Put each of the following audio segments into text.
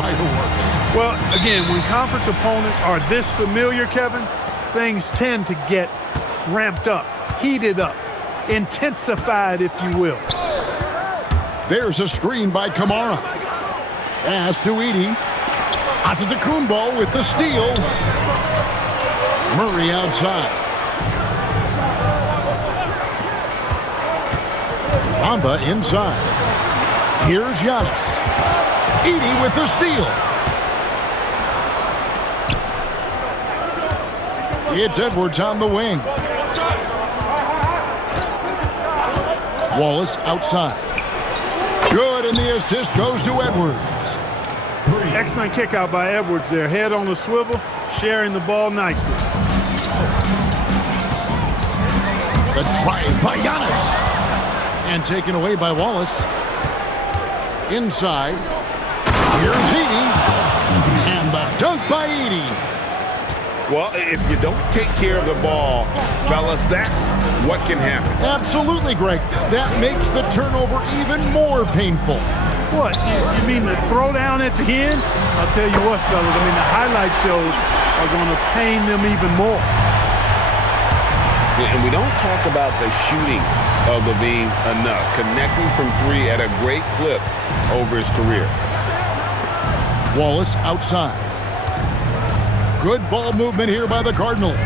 fireworks. Well, again, when conference opponents are this familiar, Kevin, things tend to get ramped up, heated up, intensified, if you will. There's a screen by Kamara. Pass to Edie. Antetokounmpo with the steal. Murray outside. Bamba inside. Here's Giannis. Edie with the steal. It's Edwards on the wing. Wallace outside. Good, and the assist goes to Edwards. Excellent kick out by Edwards there. Head on the swivel, sharing the ball nicely. The drive by Giannis. And taken away by Wallace. Inside. Here's Edie. And the dunk by Edie. Well, if you don't take care of the ball, fellas, that's what can happen. Absolutely, Greg. That makes the turnover even more painful. What? You mean the throwdown at the end? I'll tell you what, fellas. I mean, the highlight shows are going to pain them even more. And we don't talk about the shooting of Levine enough. Connecting from three at a great clip over his career. Wallace outside. Good ball movement here by the Cardinals.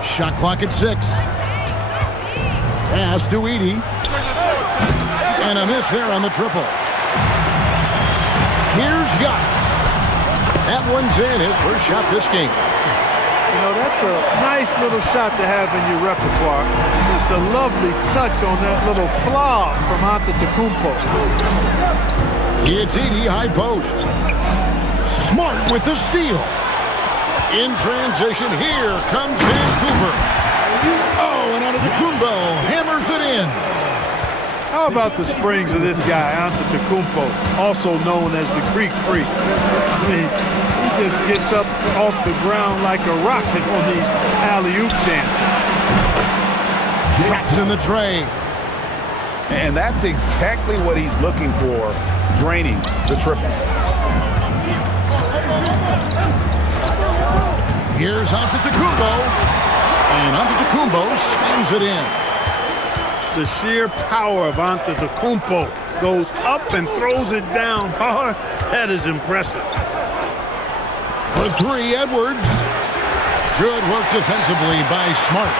Shot clock at 6. Pass to Edie. And a miss there on the triple. Here's Giannis. That one's in, his first shot this game. You know, that's a nice little shot to have in your repertoire. Just a lovely touch on that little flaw from Antetokounmpo. It's Edie, high post. Smart with the steal. In transition, here comes Vancouver. Oh, and Antetokounmpo hammers it in. How about the springs of this guy, Antetokounmpo, also known as the Greek Freak? I mean, he just gets up off the ground like a rocket on these alley-oop chances. Drops in the tray. And that's exactly what he's looking for, draining the triple. Here's Antetokounmpo, and Antetokounmpo slams it in. The sheer power of Antetokounmpo goes up and throws it down hard. That is impressive. For 3, Edwards. Good work defensively by Smart.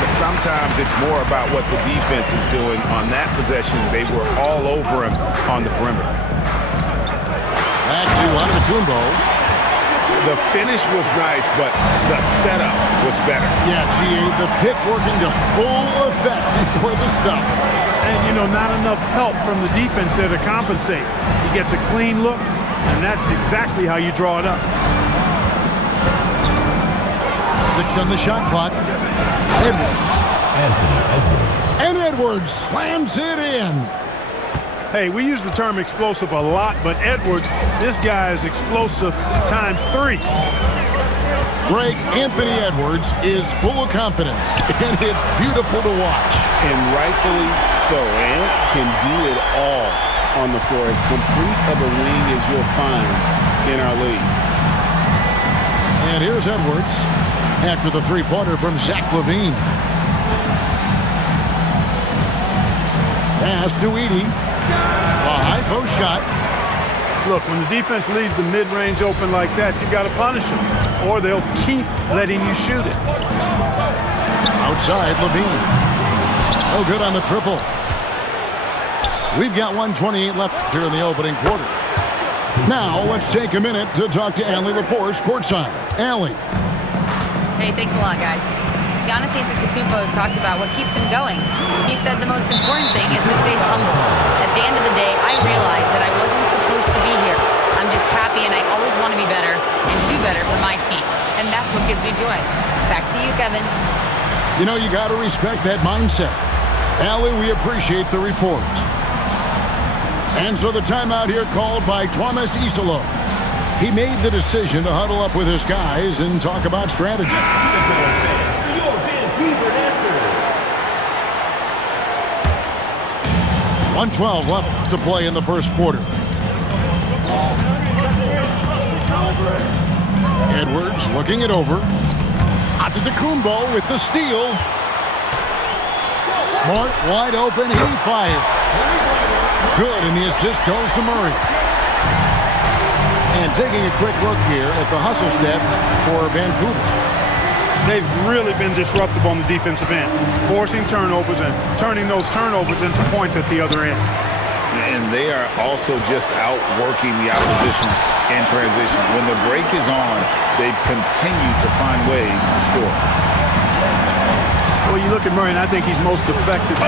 But sometimes it's more about what the defense is doing. On that possession, they were all over him on the perimeter. Back to Antetokounmpo. The finish was nice, but the setup was better. Yeah, GA, the pick working to full effect before the stuff. And, you know, not enough help from the defense there to compensate. He gets a clean look, and that's exactly how you draw it up. 6 on the shot clock. Edwards. Anthony Edwards. And Edwards slams it in. Hey, we use the term explosive a lot, but Edwards, this guy is explosive times 3. Greg, Anthony Edwards is full of confidence, and it's beautiful to watch. And rightfully so. Ant can do it all on the floor. As complete of a wing as you'll find in our league. And here's Edwards after the three-pointer from Zach LaVine. Pass to Edie. A high post shot. Look, when the defense leaves the mid-range open like that, you got to punish them, or they'll keep letting you shoot it. Outside, LaVine. Oh, good on the triple. We've got 1:28 left here in the opening quarter. Now, let's take a minute to talk to Allie LaForce courtside. Allie. Hey, thanks a lot, guys. Giannis Antetokounmpo talked about what keeps him going. He said the most important thing is to stay humble. At the end of the day, I realized that I wasn't supposed to be here. I'm just happy, and I always want to be better and do better for my team. And that's what gives me joy. Back to you, Kevin. You know, you got to respect that mindset. Allie, we appreciate the report. And so the timeout here called by Thomas Isolo. He made the decision to huddle up with his guys and talk about strategy. 1:12 left to play in the first quarter. Edwards looking it over. Antetokounmpo with the steal. Smart, wide open, he fired. Good, and the assist goes to Murray. And taking a quick look here at the hustle stats for Vancouver. They've really been disruptive on the defensive end, forcing turnovers and turning those turnovers into points at the other end. And they are also just outworking the opposition in transition. When the break is on, they've continued to find ways to score. Well, you look at Murray, and I think he's most effective.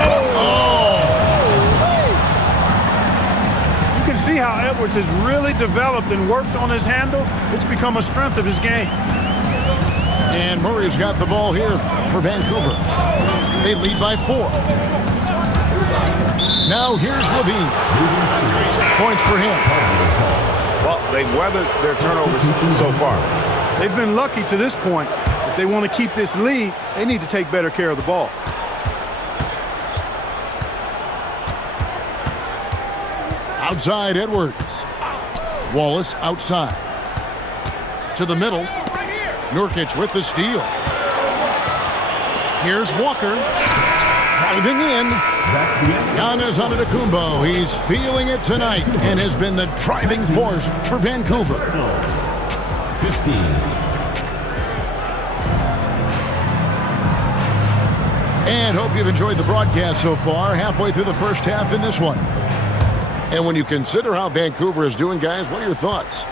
You can see how Edwards has really developed and worked on his handle. It's become a strength of his game. And Murray's got the ball here for Vancouver. They lead by 4. Now here's Levine. 6 points for him. Well, they've weathered their turnovers so far. They've been lucky to this point. If they want to keep this lead, they need to take better care of the ball. Outside Edwards. Wallace outside. To the middle. Nurkic with the steal. Here's Walker. Driving in. Giannis Antetokounmpo. He's feeling it tonight and has been the driving force for Vancouver. 15. And hope you've enjoyed the broadcast so far. Halfway through the first half in this one. And when you consider how Vancouver is doing, guys, what are your thoughts?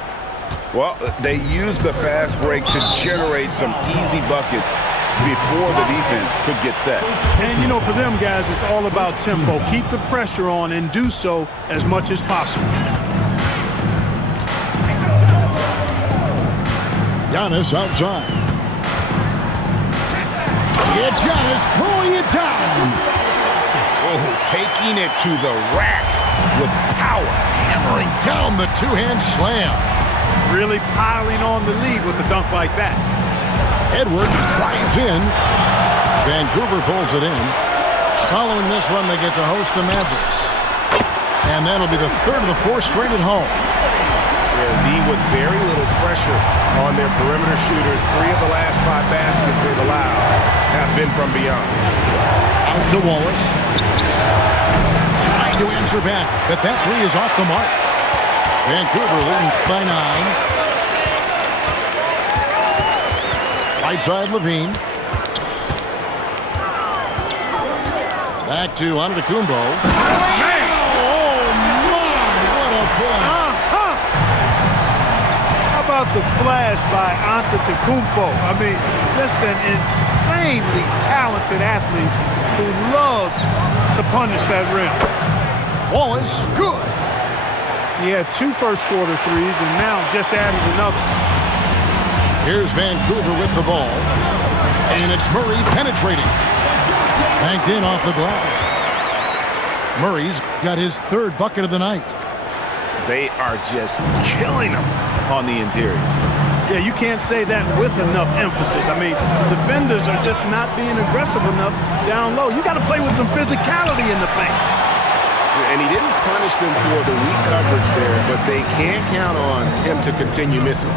Well, they use the fast break to generate some easy buckets before the defense could get set. And, you know, for them guys, it's all about tempo. Keep the pressure on and do so as much as possible. Giannis outside. It's Giannis throwing it down. Oh, taking it to the rack with power. Hammering down the two-hand slam. Really piling on the lead with a dunk like that. Edwards drives in. Vancouver pulls it in. Following this run, they get to host the Mavericks. And that'll be the third of the 4 straight at home. Yeah, with very little pressure on their perimeter shooters. 3 of the last 5 baskets they've allowed have been from beyond. Out to Wallace. Trying to answer back, but that 3 is off the mark. Vancouver leading by 9. Right side Levine. Back to Antetokounmpo. Oh, my! What a play. How about the flash by Antetokounmpo? I mean, just an insanely talented athlete who loves to punish that rim. Wallace, good. He had 2 first-quarter threes and now just added another. Here's Vancouver with the ball. And it's Murray penetrating. Banked in off the glass. Murray's got his 3rd bucket of the night. They are just killing them on the interior. Yeah, you can't say that with enough emphasis. I mean, the defenders are just not being aggressive enough down low. You got to play with some physicality in the paint. And he didn't punish them for the weak coverage there, but they can't count on him to continue missing.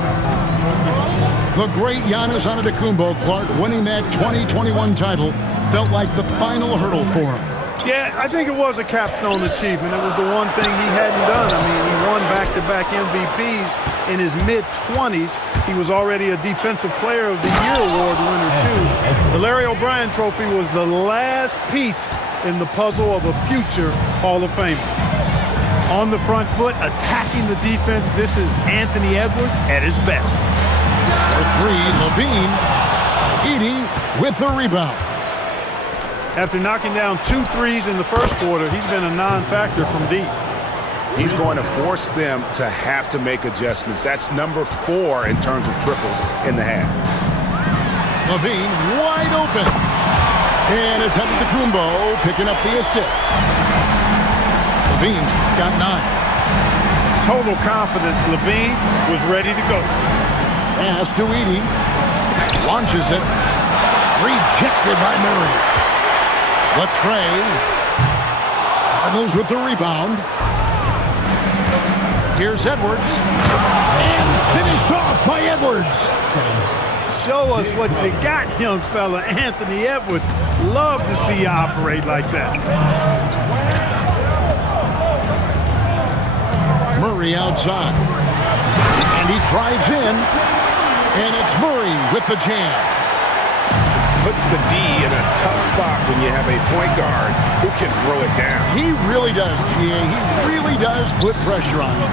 The great Giannis Antetokounmpo, Clark, winning that 2021 title felt like the final hurdle for him. Yeah, I think it was a capstone achievement. It was the one thing he hadn't done. I mean, he won back-to-back MVPs in his mid-20s. He was already a Defensive Player of the Year award winner, too. The Larry O'Brien Trophy was the last piece in the puzzle of a future Hall of Famer. On the front foot, attacking the defense, this is Anthony Edwards at his best. For 3, Levine. Edey with the rebound. After knocking down 2 threes in the first quarter, he's been a non-factor from deep. He's going to force them to have to make adjustments. That's number 4 in terms of triples in the half. Levine wide open. And it's Antetokounmpo picking up the assist. Levine's got 9. Total confidence. Levine was ready to go. Pass to Edey. Launches it. Rejected by Murray. Latrey. Cardinals with the rebound. Here's Edwards. And finished off by Edwards. Show us what you got, young fella. Anthony Edwards. Love to see you operate like that. Murray outside. And he drives in. And it's Murray with the jam. Puts the D in a tough spot when you have a point guard who can throw it down. He really does, GA. He really does put pressure on him.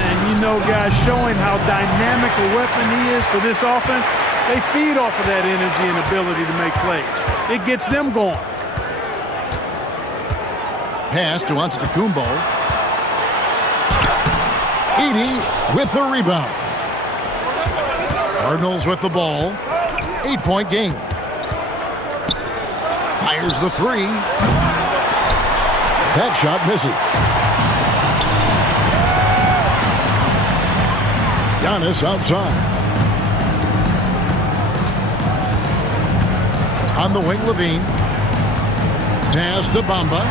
And you know, guys, showing how dynamic a weapon he is for this offense, they feed off of that energy and ability to make plays. It gets them going. Pass to Antetokounmpo. Edey with the rebound. Cardinals with the ball. 8-point game. Fires the three. That shot misses. Giannis outside. On the wing, Levine. Pass to Bamba.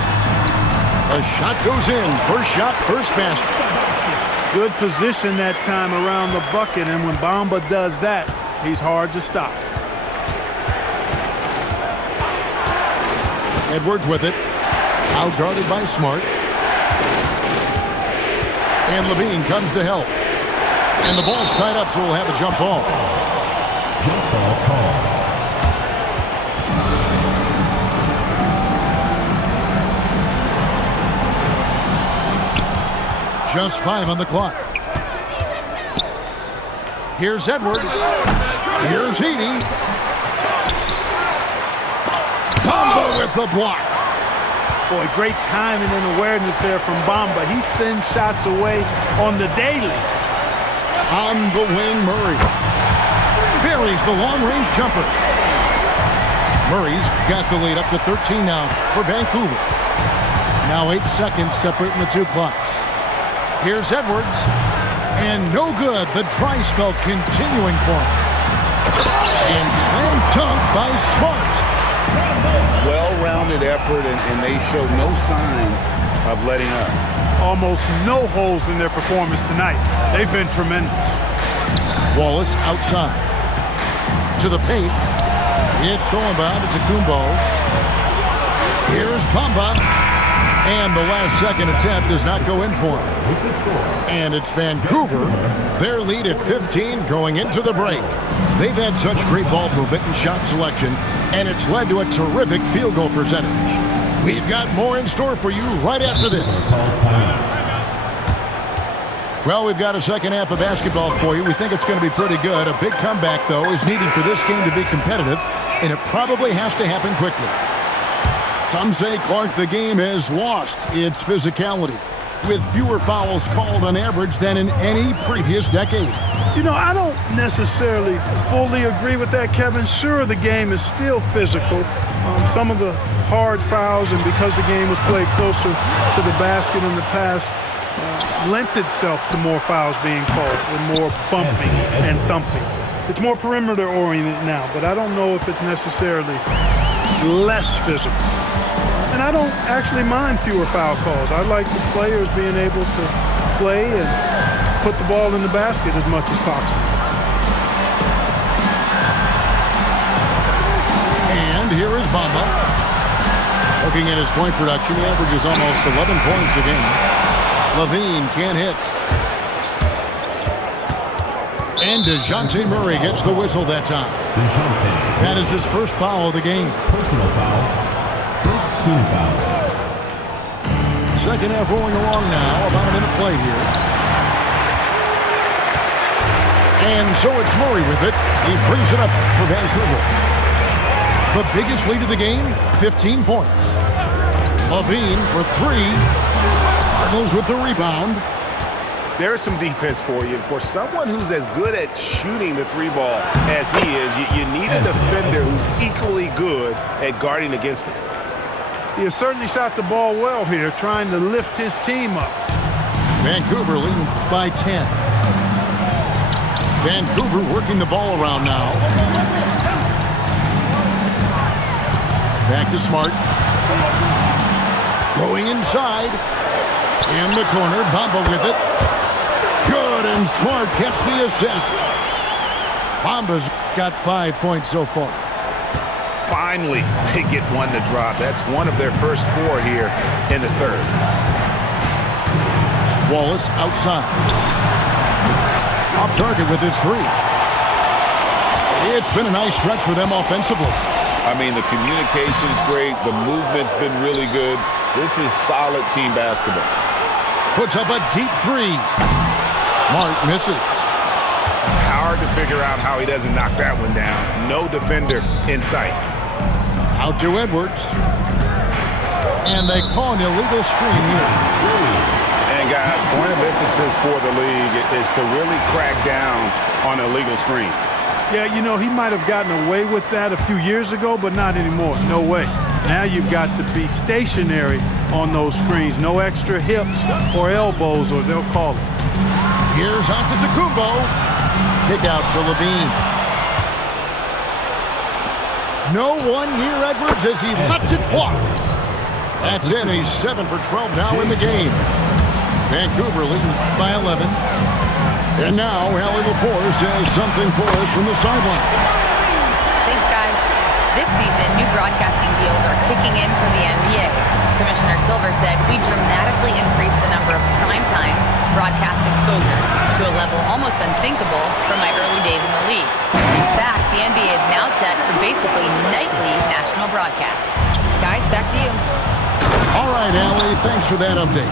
A shot goes in. First shot, first basket. Good position that time around the bucket, and when Bamba does that, he's hard to stop. Edwards with it. Outguarded by Smart. And Levine comes to help. And the ball's tied up, so we'll have a jump ball. Jump ball call. Just 5 on the clock. Here's Edwards. Here's Edey. Bamba with the block. Boy, great timing and awareness there from Bamba. He sends shots away on the daily. On the wing, Murray. Buries the long-range jumper. Murray's got the lead up to 13 now for Vancouver. Now 8 seconds separating the two clocks. Here's Edwards. And no good. The dry spell continuing for him. And slam dunk by Smart. Well-rounded effort, and they show no signs of letting up. Almost no holes in their performance tonight. They've been tremendous. Wallace outside. To the paint. It's stolen by Antetokounmpo. Here's Bamba. And the last second attempt does not go in for him. And it's Vancouver. Their lead at 15 going into the break. They've had such great ball movement and shot selection, and it's led to a terrific field goal percentage. We've got more in store for you right after this. Well, we've got a second half of basketball for you. We think it's going to be pretty good. A big comeback, though, is needed for this game to be competitive, and it probably has to happen quickly. Some say, Clark, the game has lost its physicality, with fewer fouls called on average than in any previous decade. You know, I don't necessarily fully agree with that, Kevin. Sure, the game is still physical. Some of the hard fouls, and because the game was played closer to the basket in the past, lent itself to more fouls being called and more bumping and thumping. It's more perimeter-oriented now, but I don't know if it's necessarily less physical. And I don't actually mind fewer foul calls. I like the players being able to play and put the ball in the basket as much as possible. And here is Bamba. Looking at his point production, he averages almost 11 points a game. Levine can't hit. And DeJounte Murray gets the whistle that time. That is his first foul of the game. Personal foul. First team foul. Second half rolling along now. About a minute play here. And so it's Murray with it. He brings it up for Vancouver. The biggest lead of the game, 15 points. Levine for 3. Cardinals with the rebound. There's some defense for you. For someone who's as good at shooting the three ball as he is, you need a defender who's equally good at guarding against it. He has certainly shot the ball well here, trying to lift his team up. Vancouver leading by 10. Vancouver working the ball around now. Back to Smart. Going inside. In the corner, Bamba with it. good, and Smart gets the assist. Bomba's got 5 points so far. Finally, they get one to drop. That's one of their first 4 here in the third. Wallace outside. Off target with his 3. It's been a nice stretch for them offensively. I mean, the communication's great. The movement's been really good. This is solid team basketball. Puts up a deep 3. Smart misses. Hard to figure out how he doesn't knock that one down. No defender in sight. Out to Edwards. And they call an illegal screen here. And guys, point of emphasis for the league is to really crack down on illegal screens. Yeah, you know, he might have gotten away with that a few years ago, but not anymore. No way. Now you've got to be stationary on those screens. No extra hips or elbows, or they'll call it. Here's Antetokounmpo. Kick out to Levine. No one near Edwards as he lets it fly. That's it. He's 7 for 12 now in the game. Vancouver leading by 11. And now Allie LaForce has something for us from the sideline. Thanks, guys. This season, new broadcasting deals are kicking in for the NBA. Commissioner Silver said we dramatically increased the number of primetime broadcast exposures to a level almost unthinkable from my early days in the league. In fact, the NBA is now set for basically nightly national broadcasts. Guys, back to you. All right, Allie, thanks for that update.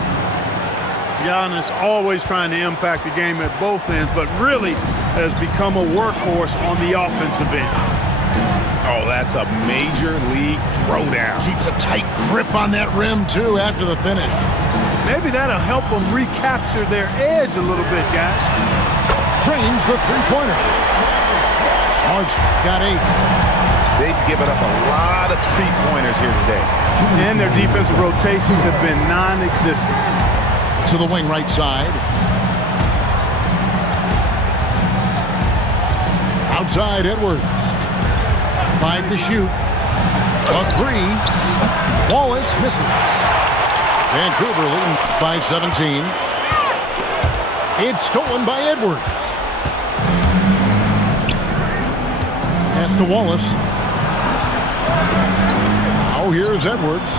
Giannis always trying to impact the game at both ends, but really has become a workhorse on the offensive end. Oh, that's a major league throwdown. Keeps a tight grip on that rim, too, after the finish. Maybe that'll help them recapture their edge a little bit, guys. Trains the three-pointer. Smart's got 8. They've given up a lot of three-pointers here today. And their defensive rotations have been non-existent. To the wing right side. Outside Edwards. 5 to shoot. A 3. Wallace misses. Vancouver leading by 17. It's stolen by Edwards. Pass to Wallace. Now here's Edwards.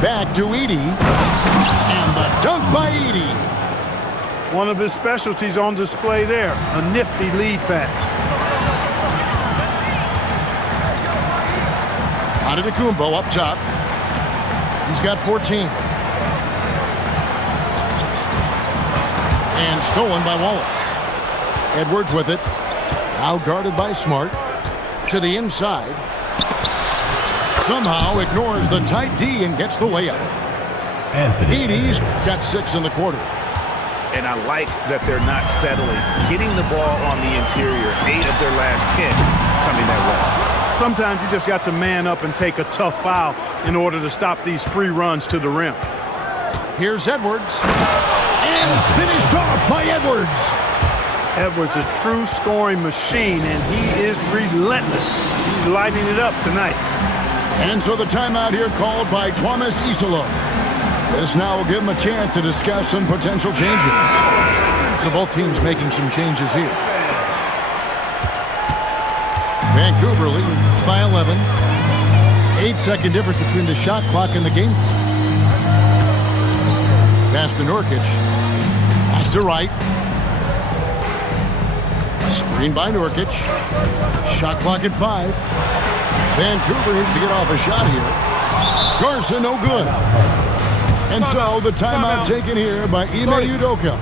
Back to Edey. And the dunk by Edey. One of his specialties on display there, a nifty lead pass. Antetokounmpo up top. He's got 14. And stolen by Wallace. Edwards with it. Now guarded by Smart. To the inside. Somehow ignores the tight D and gets the layup. Edey's got 6 in the quarter. And I like that they're not settling. Getting the ball on the interior, 8 of their last 10 coming that way. Sometimes you just got to man up and take a tough foul in order to stop these free runs to the rim. Here's Edwards. And finished off by Edwards. Edwards, a true scoring machine, and he is relentless. He's lighting it up tonight. And so the timeout here called by Thomas Isolo. This now will give him a chance to discuss some potential changes. So both teams making some changes here. Vancouver leading by 11. 8-second difference between the shot clock and the game clock. Pass to Nurkic. Back to right. Screen by Nurkic. Shot clock at 5. Vancouver needs to get off a shot here. Garza, no good. And so the timeout taken here by Ime Udoka.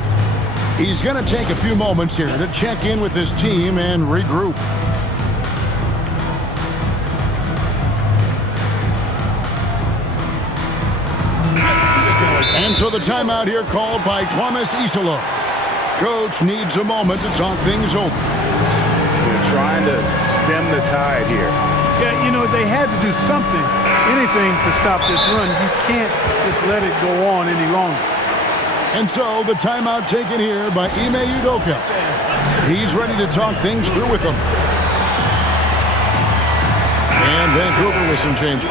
He's going to take a few moments here to check in with his team and regroup. And so the timeout here called by Thomas Isolo. Coach needs a moment to talk things over. They're trying to stem the tide here. Yeah, you know, they had to do something, anything to stop this run. You can't just let it go on any longer. And so the timeout taken here by Ime Udoka. He's ready to talk things through with them. And Vancouver with some changes.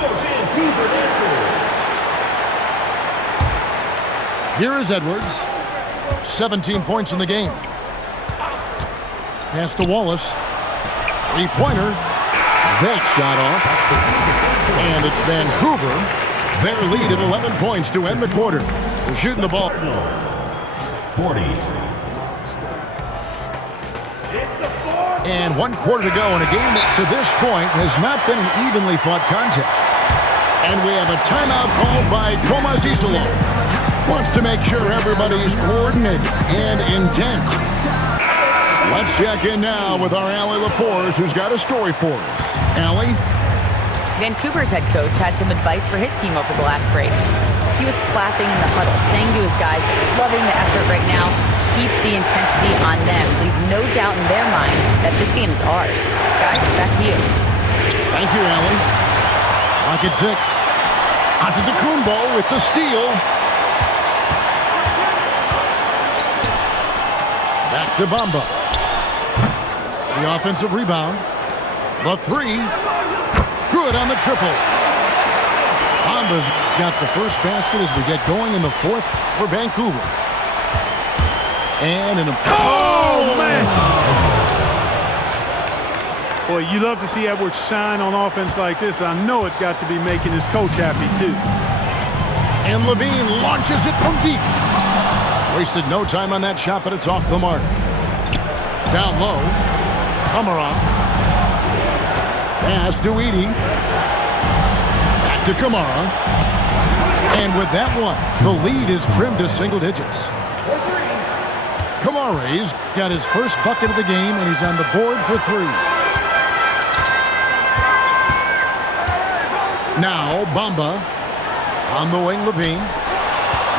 Here is Edwards. 17 points in the game. Pass to Wallace. Three-pointer. That shot off. And it's Vancouver. Their lead at 11 points to end the quarter. They're shooting the ball. 40. And 1 quarter to go in a game that to this point has not been an evenly fought contest. And we have a timeout called by Tomas Isolov. Wants to make sure everybody's coordinated and intent. Let's check in now with our Allie LaForce, who's got a story for us. Allie? Vancouver's head coach had some advice for his team over the last break. He was clapping in the huddle, saying to his guys, loving the effort right now, keep the intensity on them. Leave no doubt in their mind that this game is ours. Guys, back to you. Thank you, Allie. Lock at 6. Antetokounmpo with the steal. Back to Bamba. The offensive rebound. The 3. Good on the triple. Bamba's got the first basket as we get going in the 4th for Vancouver. And an Oh, man! Boy, you love to see Edwards shine on offense like this. I know it's got to be making his coach happy, too. And Levine launches it from deep. Wasted no time on that shot, but it's off the mark. Down low. Kamara. Pass to Edey. Back to Kamara. And with that one, the lead is trimmed to single digits. Kamara's got his first bucket of the game, and he's on the board for 3. Now, Bamba. On the wing, Levine.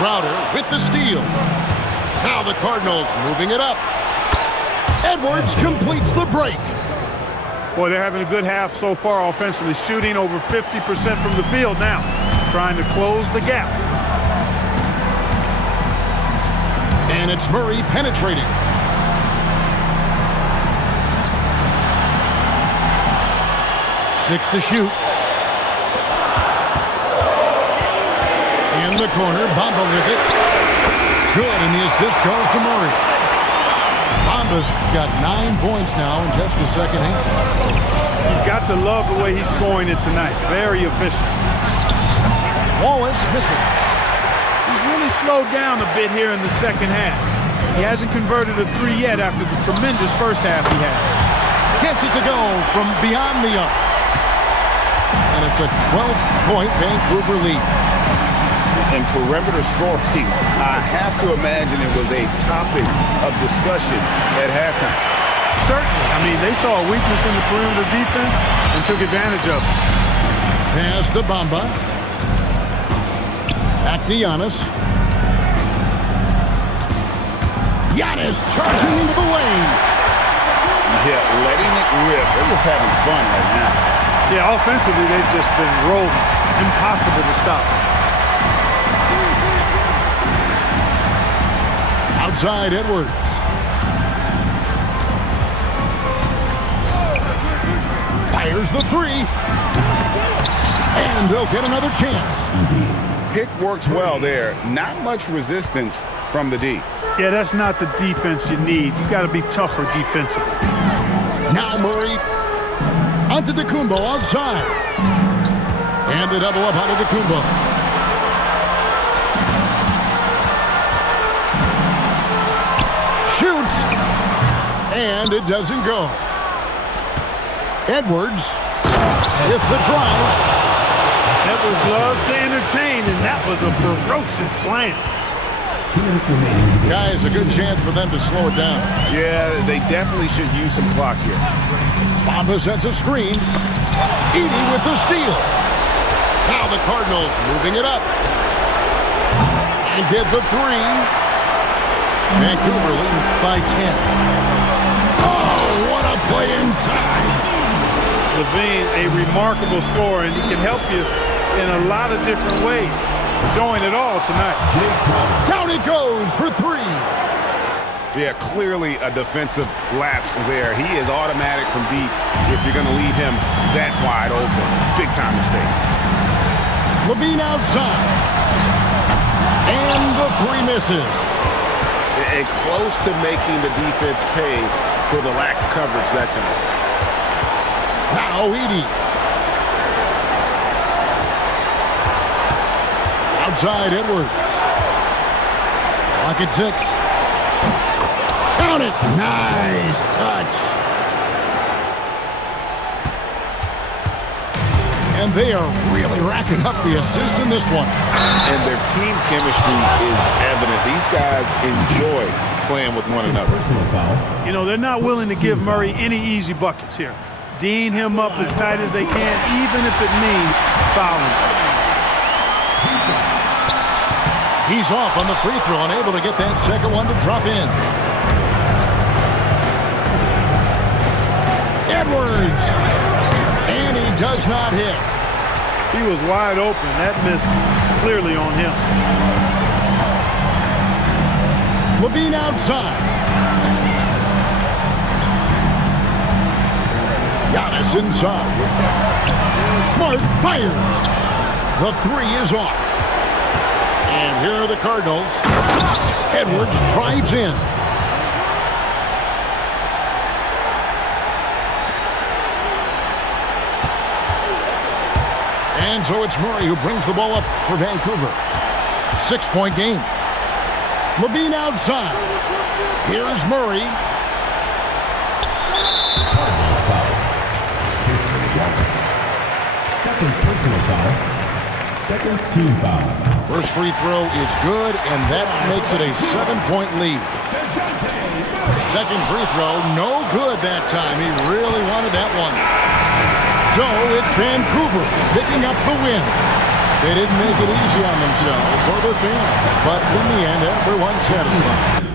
Crowder with the steal. Now the Cardinals moving it up. Edwards completes the break. Boy, they're having a good half so far offensively, shooting over 50% from the field now, trying to close the gap. And it's Murray penetrating. Six to shoot. In the corner, Bamba with it. Good, and the assist goes to Murray. Bamba's got 9 points now in just the second half. You've got to love the way he's scoring it tonight. Very efficient. Wallace missing. He's really slowed down a bit here in the second half. He hasn't converted a 3 yet after the tremendous first half he had. Gets it to go from beyond the arc. And it's a 12-point Vancouver lead. And perimeter scoring, I have to imagine it was a topic of discussion at halftime. Certainly. I mean, they saw a weakness in the perimeter defense and took advantage of it. Pass to Bamba. Back to Giannis. Giannis charging into the lane. Yeah, letting it rip. They're just having fun right now. Yeah, offensively, they've just been rolling. Impossible to stop. Outside Edwards. Fires the 3. And they'll get another chance. Pick works well there. Not much resistance from the D. Yeah, that's not the defense you need. You got to be tougher defensively. Now Murray. Antetokounmpo outside. And the double up Antetokounmpo. Shoots. And it doesn't go. Edwards with the drive. Edwards loves to entertain, and that was a ferocious slam. 2 minutes remaining. Guys, a good chance for them to slow it down. Yeah, they definitely should use some clock here. Bamba sets a screen. Edey with the steal. Now the Cardinals moving it up. And get the 3. Vancouver leading by 10. Oh, what a play inside. Levine, a remarkable scorer, and he can help you in a lot of different ways. Showing it all tonight. Down it goes for 3. Yeah, clearly a defensive lapse there. He is automatic from deep if you're going to leave him that wide open. Big time mistake. Levine outside. And the three misses. And close to making the defense pay for the lax coverage that time. Now Edey. Outside Edwards. Clock at 6. Count it. Nice touch. And they are really racking up the assists in this one. And their team chemistry is evident. These guys enjoy playing with one another. Personal foul. You know, they're not willing to give Murray any easy buckets here. D'ing him up as tight as they can, even if it means fouling. He's off on the free throw, unable to get that second one to drop in. Edwards. And he does not hit. He was wide open. That miss clearly on him. Levine outside. Giannis inside. Smart fires. The three is off. And here are the Cardinals. Edwards drives in. And so it's Murray who brings the ball up for Vancouver. 6-point game. Levine outside. Here's Murray. Second personal foul. Second team foul. First free throw is good, and that makes it a 7-point lead. Second free throw, no good that time. He really wanted that one. So it's Vancouver picking up the win. They didn't make it easy on themselves or their fans, but in the end, everyone's satisfied.